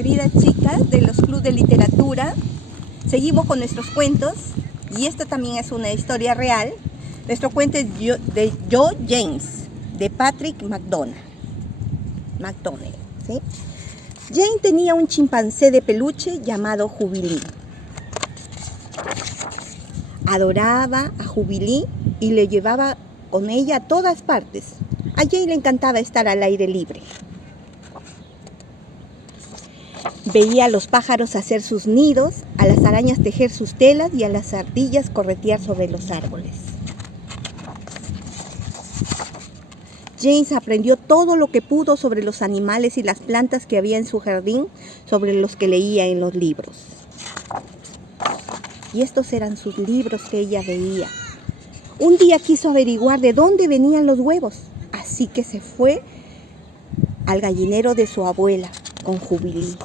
queridas chicas de los clubes de literatura. Seguimos con nuestros cuentos y esta también es una historia real. Nuestro cuento es de Yo James, de Patrick McDonald, ¿sí? Jane tenía un chimpancé de peluche llamado Jubilee. Adoraba a Jubilee y le llevaba con ella a todas partes. A Jane le encantaba estar al aire libre. Veía a los pájaros hacer sus nidos, a las arañas tejer sus telas y a las ardillas corretear sobre los árboles. James aprendió todo lo que pudo sobre los animales y las plantas que había en su jardín, sobre los que leía en los libros. Y estos eran sus libros que ella veía. Un día quiso averiguar de dónde venían los huevos, así que se fue al gallinero de su abuela con Jubilee.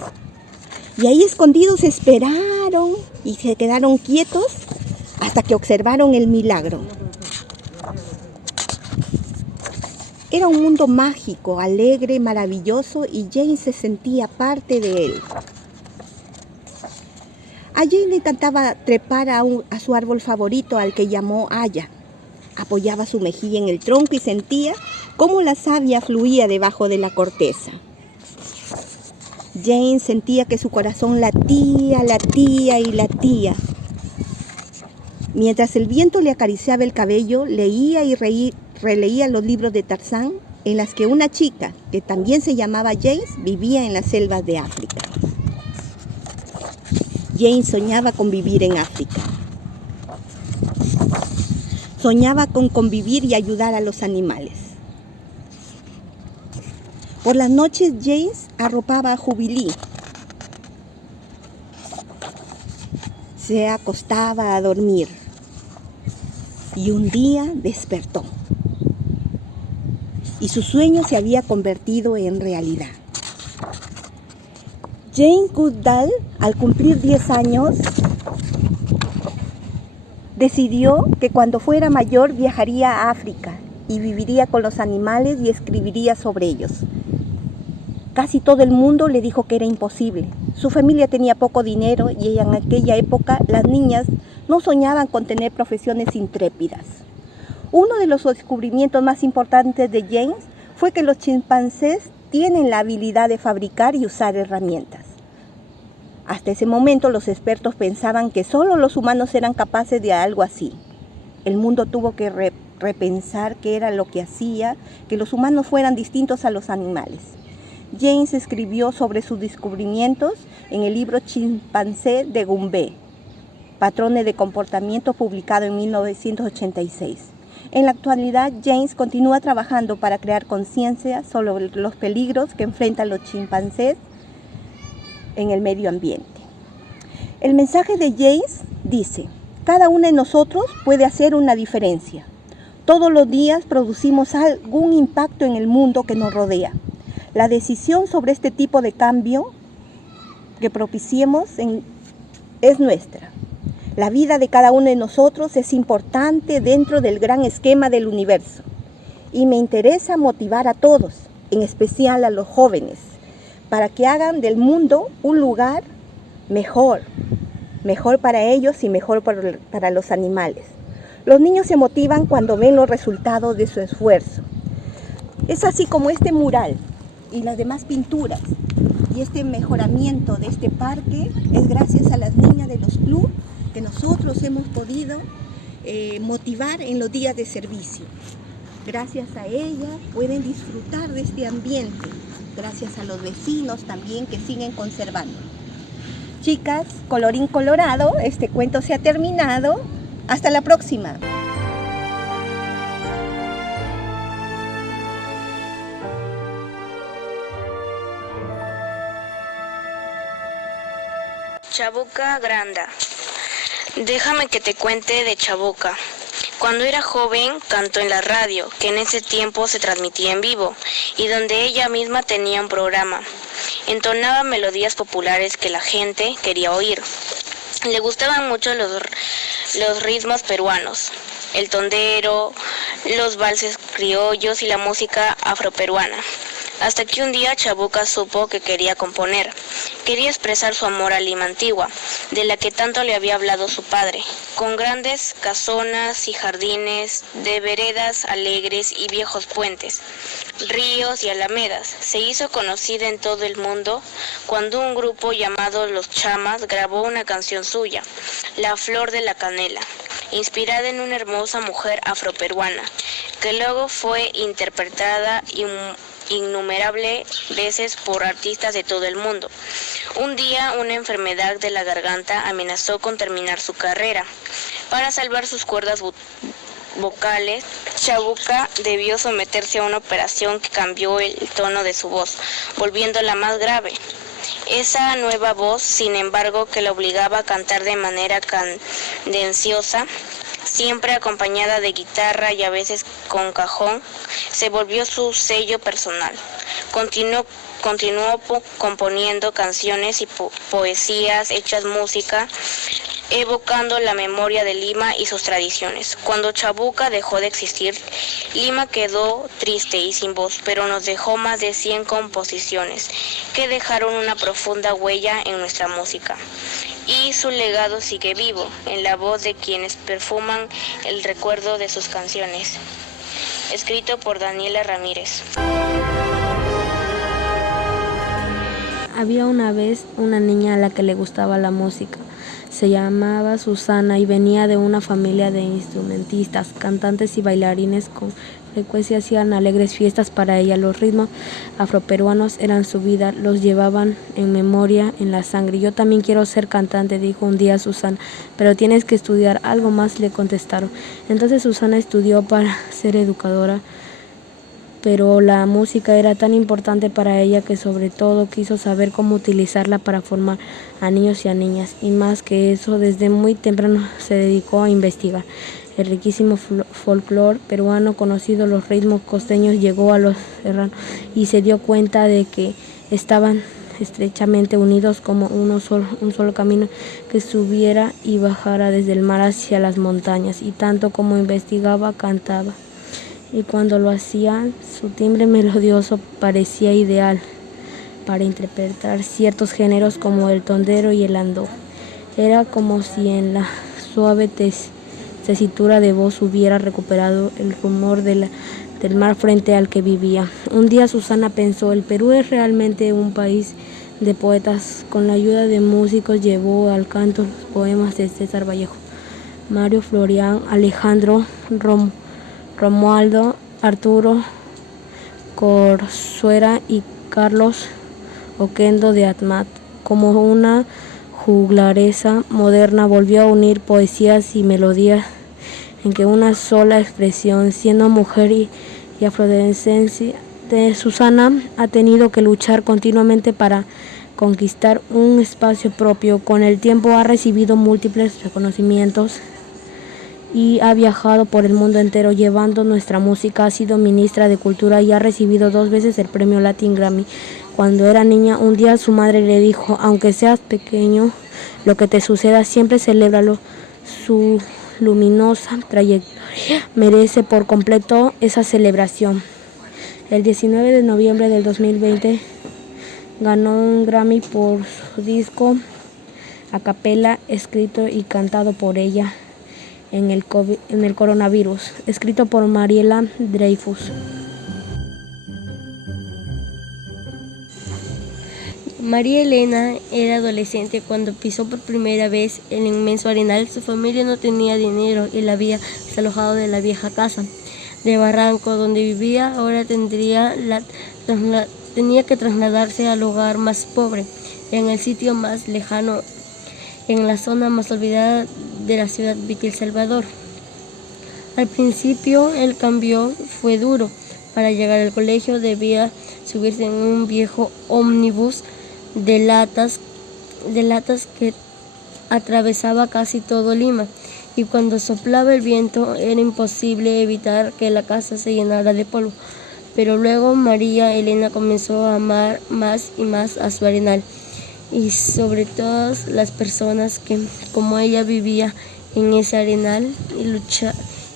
Y ahí escondidos esperaron y se quedaron quietos hasta que observaron el milagro. Era un mundo mágico, alegre, maravilloso y Jane se sentía parte de él. A Jane le encantaba trepar a su árbol favorito, al que llamó Haya. Apoyaba su mejilla en el tronco y sentía cómo la savia fluía debajo de la corteza. Jane sentía que su corazón latía y latía. Mientras el viento le acariciaba el cabello, leía y releía los libros de Tarzán, en las que una chica, que también se llamaba James, vivía en las selvas de África. Jane soñaba con vivir en África. Soñaba con convivir y ayudar a los animales. Por las noches, James arropaba a Jubilee. Se acostaba a dormir. Y un día despertó. Y su sueño se había convertido en realidad. Jane Goodall, al cumplir 10 años, decidió que cuando fuera mayor viajaría a África y viviría con los animales y escribiría sobre ellos. Casi todo el mundo le dijo que era imposible. Su familia tenía poco dinero y en aquella época las niñas no soñaban con tener profesiones intrépidas. Uno de los descubrimientos más importantes de James fue que los chimpancés tienen la habilidad de fabricar y usar herramientas. Hasta ese momento los expertos pensaban que solo los humanos eran capaces de algo así. El mundo tuvo que repensar qué era lo que hacía que los humanos fueran distintos a los animales. James escribió sobre sus descubrimientos en el libro Chimpancé de Gumbe, Patrones de Comportamiento, publicado en 1986. En la actualidad, James continúa trabajando para crear conciencia sobre los peligros que enfrentan los chimpancés en el medio ambiente. El mensaje de James dice: cada uno de nosotros puede hacer una diferencia. Todos los días producimos algún impacto en el mundo que nos rodea. La decisión sobre este tipo de cambio que propiciemos es nuestra. La vida de cada uno de nosotros es importante dentro del gran esquema del universo. Y me interesa motivar a todos, en especial a los jóvenes, para que hagan del mundo un lugar mejor para ellos y mejor para los animales. Los niños se motivan cuando ven los resultados de su esfuerzo. Es así como este mural y las demás pinturas y este mejoramiento de este parque es gracias a las niñas de los clubes que nosotros hemos podido motivar en los días de servicio. Gracias a ellas pueden disfrutar de este ambiente, gracias a los vecinos también que siguen conservando. Chicas, colorín colorado, este cuento se ha terminado. Hasta la próxima. Chabuca Granda. Déjame que te cuente de Chabuca. Cuando era joven cantó en la radio, que en ese tiempo se transmitía en vivo, y donde ella misma tenía un programa. Entonaba melodías populares que la gente quería oír. Le gustaban mucho los ritmos peruanos, el tondero, los valses criollos y la música afroperuana. hasta que un día Chabuca supo que quería componer. Quería expresar su amor a Lima antigua, de la que tanto le había hablado su padre, con grandes casonas y jardines, de veredas alegres y viejos puentes, ríos y alamedas. Se hizo conocida en todo el mundo cuando un grupo llamado Los Chamas grabó una canción suya, La Flor de la Canela, inspirada en una hermosa mujer afroperuana, que luego fue interpretada innumerables veces por artistas de todo el mundo. Un día, una enfermedad de la garganta amenazó con terminar su carrera. Para salvar sus cuerdas vocales, Chabuca debió someterse a una operación que cambió el tono de su voz, volviéndola más grave. Esa nueva voz, sin embargo, que la obligaba a cantar de manera cadenciosa, siempre acompañada de guitarra y a veces con cajón, se volvió su sello personal. Continuó componiendo canciones y poesías hechas música, evocando la memoria de Lima y sus tradiciones. Cuando Chabuca dejó de existir, Lima quedó triste y sin voz, pero nos dejó más de 100 composiciones que dejaron una profunda huella en nuestra música. Y su legado sigue vivo en la voz de quienes perfuman el recuerdo de sus canciones. Escrito por Daniela Ramírez. Había una vez una niña a la que le gustaba la música. Se llamaba Susana y venía de una familia de instrumentistas, cantantes y bailarines. Con frecuencia hacían alegres fiestas para ella. Los ritmos afroperuanos eran su vida, los llevaban en memoria, en la sangre. Yo también quiero ser cantante, dijo un día Susana, pero tienes que estudiar algo más, le contestaron. Entonces Susana estudió para ser educadora, pero la música era tan importante para ella que sobre todo quiso saber cómo utilizarla para formar a niños y a niñas. Y más que eso, desde muy temprano se dedicó a investigar el riquísimo folclore peruano, conocido los ritmos costeños, llegó a los serranos y se dio cuenta de que estaban estrechamente unidos como un solo camino que subiera y bajara desde el mar hacia las montañas. Y tanto como investigaba, cantaba. Y cuando lo hacía, su timbre melodioso parecía ideal para interpretar ciertos géneros como el tondero y el andó. Era como si en la suave tesitura de voz hubiera recuperado el rumor del mar frente al que vivía. Un día Susana pensó, el Perú es realmente un país de poetas. Con la ayuda de músicos llevó al canto los poemas de César Vallejo, Mario Florián, Alejandro Romualdo, Arturo Corzuera y Carlos Oquendo de Atmat. Como una juglaresa moderna volvió a unir poesías y melodías en que una sola expresión, siendo mujer y afrodescendencia. Susana ha tenido que luchar continuamente para conquistar un espacio propio. Con el tiempo ha recibido múltiples reconocimientos y ha viajado por el mundo entero llevando nuestra música. Ha sido ministra de Cultura y ha recibido 2 veces el premio Latin Grammy. Cuando era niña, un día su madre le dijo, aunque seas pequeño, lo que te suceda, siempre celébralo. Su luminosa trayectoria merece por completo esa celebración. El 19 de noviembre del 2020 ganó un Grammy por su disco a capela, escrito y cantado por ella en el coronavirus, escrito por Mariela Dreyfus. María Elena era adolescente cuando pisó por primera vez el inmenso Arenal. Su familia no tenía dinero y la había desalojado de la vieja casa de Barranco donde vivía. Ahora tenía que trasladarse al lugar más pobre, en el sitio más lejano, en la zona más olvidada de la ciudad de El Salvador. Al principio el cambio fue duro. Para llegar al colegio debía subirse en un viejo ómnibus de latas que atravesaba casi todo Lima, y cuando soplaba el viento era imposible evitar que la casa se llenara de polvo. Pero luego María Elena comenzó a amar más y más a su Arenal, y sobre todas las personas que, como ella, vivía en ese Arenal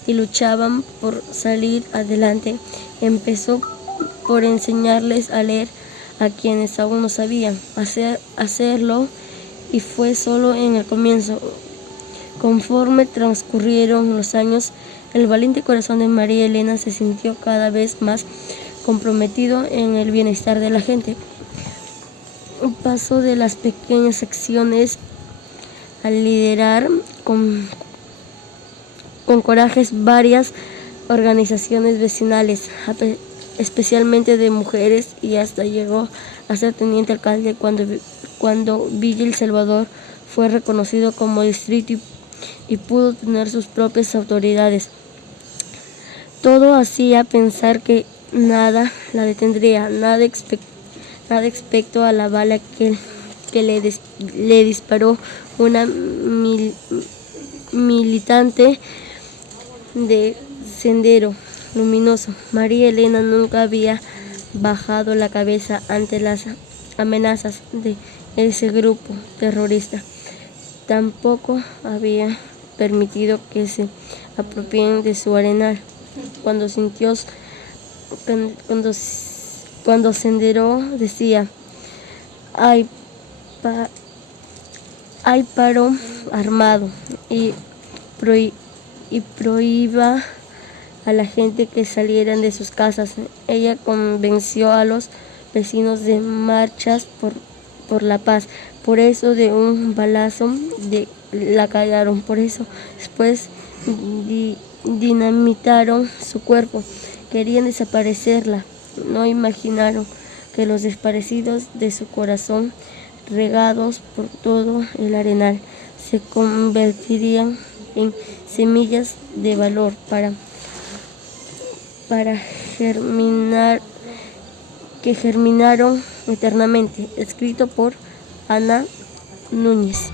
y luchaban por salir adelante. Empezó por enseñarles a leer a quienes aún no sabían hacerlo, y fue solo en el comienzo. Conforme transcurrieron los años, el valiente corazón de María Elena se sintió cada vez más comprometido en el bienestar de la gente. Pasó de las pequeñas acciones a liderar con corajes varias organizaciones vecinales, especialmente de mujeres, y hasta llegó a ser teniente alcalde cuando Villa El Salvador fue reconocido como distrito y pudo tener sus propias autoridades. Todo hacía pensar que nada la detendría, nada respecto a la bala que le disparó una militante de Sendero Luminoso. María Elena nunca había bajado la cabeza ante las amenazas de ese grupo terrorista. Tampoco había permitido que se apropien de su arenal. Cuando Sendero decía hay paro armado y prohíba a la gente que salieran de sus casas, ella convenció a los vecinos de marchas por la paz. Por eso de un balazo la callaron. Por eso después dinamitaron su cuerpo. Querían desaparecerla. No imaginaron que los desaparecidos de su corazón, regados por todo el arenal, se convertirían en semillas de valor para germinar, que germinaron eternamente. Escrito por Ana Núñez.